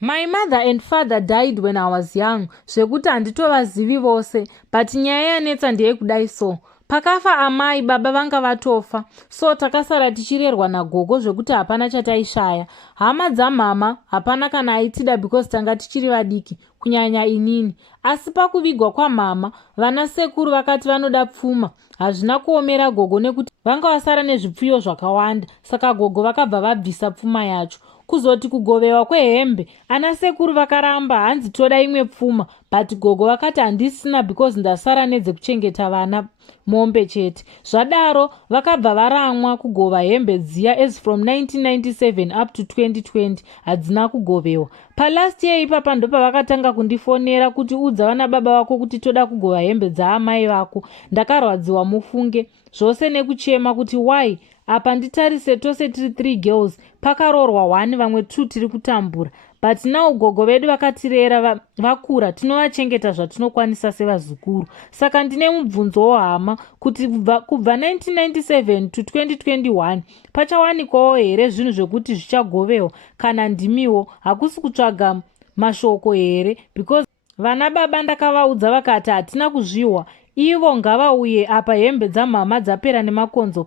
My mother and father died when I was young, zvekuti handitovazivi vose, but nyaya yanetsa ndeyekudai so. Pakafa amai baba vanga vatofa, so takasara tichirerwa nagogo zvekuti hapana chataishaya. Hama dzamama hapana kana aitida because tanga tichiri vadiki, kunyanya inini. Asi pakuvigwa kwamama, vana sekuru vakati vanoda pfuma. Hazvina kuomera gogo nekuti vanga vasara nezvipfuyo zvakawanda, saka gogo vakabva vabvisa pfuma yacho. Kuzoti kugovewa kwehembe, ana sekuru vakaramba hanzi toda imwe pfuma, but gogo vakati handisina because ndasara nedzekuchengeta vana mombe chete. Zvadaro vakabva varamwa kugova hembe dziya as from 1997 up to 2020 hadzina kugovewa. Palast year ipapa ndopa vakatanga kundifonera kuti udza vana baba vako kuti toda kugova hembe dzaamai vako. Ndakarwadziwa mufunge zvose nekuchema kuti why apa nditarise tose tiri 3 girls, pakarorwa 1 vamwe 2 tiri kutambura. But now gogo vedu vakatirera vakura, tinovachengeta zvatinokwanisa sevazukuru. Saka ndine mubvunzo wohama kuti kubva 1997 to 2021 pachawanikwawo here zvinhu zvekuti zvichagovewa kana ndimiwo hakusi kutsvaga mashoko here, because vana baba ndakavaudza vakati hatina kuzviwa, ivo ngavauye apa hembe dzamama dzapera nemakonzo.